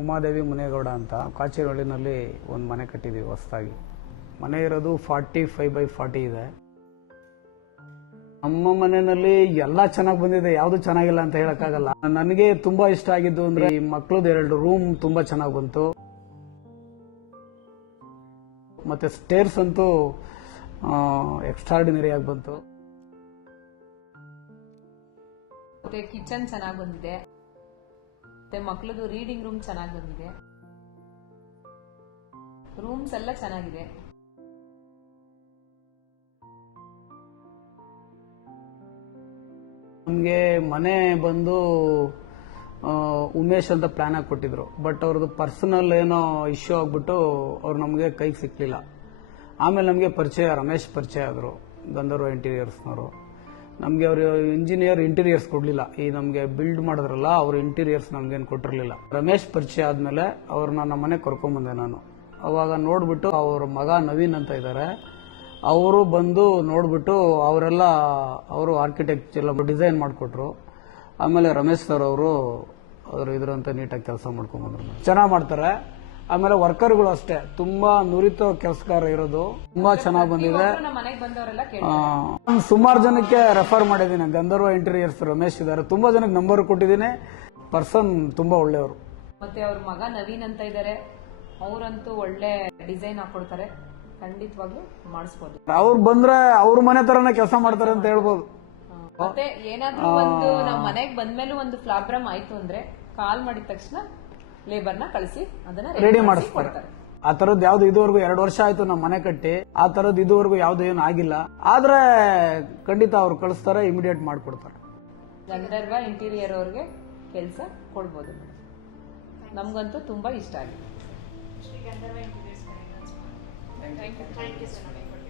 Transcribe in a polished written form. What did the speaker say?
ಉಮಾದೇವಿ ಮುನೇಗೌಡ ಅಂತ ಕಾಚೇರಹಳ್ಳಿನಲ್ಲಿ ಒಂದು ಮನೆ ಕಟ್ಟಿದ್ದೀವಿ ಹೊಸದಾಗಿ. ಮನೆ ಇರೋದು 45/40 ಇದೆ. ನಮ್ಮ ಮನೆಯಲ್ಲಿ ಎಲ್ಲ ಚೆನ್ನಾಗಿ ಬಂದಿದೆ, ಯಾವುದು ಚೆನ್ನಾಗಿಲ್ಲ ಅಂತ ಹೇಳಕ್ಕಾಗಲ್ಲ. ನನಗೆ ತುಂಬಾ ಇಷ್ಟ ಆಗಿದ್ದು ಅಂದ್ರೆ ಈ ಮಕ್ಕಳದ್ದು 2 ರೂಮ್ ತುಂಬಾ ಚೆನ್ನಾಗಿ ಬಂತು. ಮತ್ತೆ ಸ್ಟೇರ್ಸ್ ಅಂತೂ ಎಕ್ಸ್ಟ್ರಾರ್ಡಿನರಿ ಆಗಿ ಬಂತು. ಮತ್ತೆ ಕಿಚನ್ ಚೆನ್ನಾಗಿ ಬಂದಿದೆ. ಮತ್ತೆ ಮಕ್ಕಳದು ರೀಡಿಂಗ್ ರೂಮ್ ಚೆನ್ನಾಗಿ ಬಂದಿದೆ. ರೂಮ್ಸ್ ಎಲ್ಲ ಚೆನ್ನಾಗಿದೆ. ನಮಗೆ ಮನೆ ಬಂದು ಉಮೇಶ್ ಅಂತ ಪ್ಲಾನ್ ಆಗಿ ಕೊಟ್ಟಿದ್ರು. ಬಟ್ ಅವ್ರದ್ದು ಪರ್ಸನಲ್ ಏನೋ ಇಶ್ಯೂ ಆಗ್ಬಿಟ್ಟು ಅವ್ರು ನಮಗೆ ಕೈಗೆ ಸಿಕ್ಲಿಲ್ಲ. ಆಮೇಲೆ ನಮಗೆ ರಮೇಶ್ ಪರಿಚಯ ಆದರು, ಗಂಧರ್ವ ಇಂಟೀರಿಯರ್ಸ್ನವರು. ನಮಗೆ ಅವರು ಇಂಟೀರಿಯರ್ಸ್ ಕೊಡಲಿಲ್ಲ. ಈ ನಮಗೆ ಬಿಲ್ಡ್ ಮಾಡಿದ್ರಲ್ಲ, ಅವರು ಇಂಟೀರಿಯರ್ಸ್ ನಮ್ಗೇನು ಕೊಟ್ಟಿರಲಿಲ್ಲ. ರಮೇಶ್ ಪರಿಚಯ ಆದ್ಮೇಲೆ ಅವ್ರನ್ನ ನಮ್ಮ ಮನೆಗೆ ಕರ್ಕೊಂಡ್ಬಂದೆ ನಾನು. ಅವಾಗ ನೋಡ್ಬಿಟ್ಟು ಅವ್ರ ಮಗ ನವೀನ್ ಅಂತ ಇದ್ದಾರೆ, ಅವರು ಬಂದು ನೋಡ್ಬಿಟ್ಟು ಅವರು ಆರ್ಕಿಟೆಕ್ಟ್ ಎಲ್ಲ ಡಿಸೈನ್ ಮಾಡಿಕೊಟ್ರು. ಆಮೇಲೆ ರಮೇಶ್ ಸರ್ ಅವರು ಇದ್ರಂತ ನೀಟಾಗಿ ಕೆಲಸ ಮಾಡ್ಕೊಂಡ್ಬಂದ್ರು. ಚೆನ್ನಾಗಿ ಮಾಡ್ತಾರೆ. ಆಮೇಲೆ ವರ್ಕರ್ಗಳು ಅಷ್ಟೇ ತುಂಬಾ ನುರಿತ ಕೆಲಸಗಾರ ಇರೋದು, ತುಂಬಾ ಚೆನ್ನಾಗಿ ಬಂದಿದೆ. ಸುಮಾರು ಜನಕ್ಕೆ ರೆಫರ್ ಮಾಡಿದ್ದೀನಿ. ಗಂಧರ್ವ ಇಂಟೀರಿಯರ್ಸ್ ರಮೇಶ್ ಇದ್ದಾರೆ, ತುಂಬಾ ಜನಕ್ಕೆ ನಂಬರ್ ಕೊಟ್ಟಿದ್ದೀನಿ. ಪರ್ಸನ್ ತುಂಬಾ ಒಳ್ಳೆಯವರು. ಮತ್ತೆ ಅವ್ರ ಮಗ ನವೀನ್ ಅಂತ ಇದ್ದಾರೆ, ಅವರಂತೂ ಒಳ್ಳೆ ಡಿಸೈನ್ ಹಾಕೊಡ್ತಾರೆ. ಖಂಡಿತವಾಗ್ಲೂ ಮಾಡಿಸ್ಬೋದು. ಅವ್ರು ಬಂದ್ರೆ ಅವ್ರ ಮನೆ ತರನೇ ಕೆಲಸ ಮಾಡ್ತಾರೆ ಅಂತ ಹೇಳ್ಬೋದು. ಮತ್ತೆ ಏನಾದ್ರೂ ಒಂದು ನಾವು ಮನೆಗೆ ಬಂದ್ಮೇಲೂ ಒಂದು ಫ್ಲಾಬ್ರಮ್ ಆಯ್ತು ಅಂದ್ರೆ ಕಾಲ್ ಮಾಡಿದ ತಕ್ಷಣ ಲೇಬರ್ನ ಕಳಿಸಿ ಅದನ್ನ ರೆಡಿ ಮಾಡಿಸ್ತಾರೆ. ಆ ತರದ್ ಯಾವ್ದು ಇದುವರೆಗೂ 2 ವರ್ಷ ಆಯ್ತು ನಮ್ಮ ಮನೆ ಕಟ್ಟಿ, ಆ ತರದ್ ಇದುವರೆಗೂ ಯಾವ್ದು ಏನು ಆಗಿಲ್ಲ. ಆದ್ರೆ ಖಂಡಿತ ಅವ್ರು ಕಳಿಸ್ತಾರೆ, ಇಮಿಡಿಯೇಟ್ ಮಾಡ್ಕೊಡ್ತಾರೆ. ಗಂಧರ್ವ ಇಂಟೀರಿಯರ್ ಅವ್ರಿಗೆ ಕೆಲಸ ಕೊಡ್ಬೋದು. ನಮ್ಗಂತೂ ತುಂಬಾ ಇಷ್ಟ ಆಗಿದೆ. Thank you so much.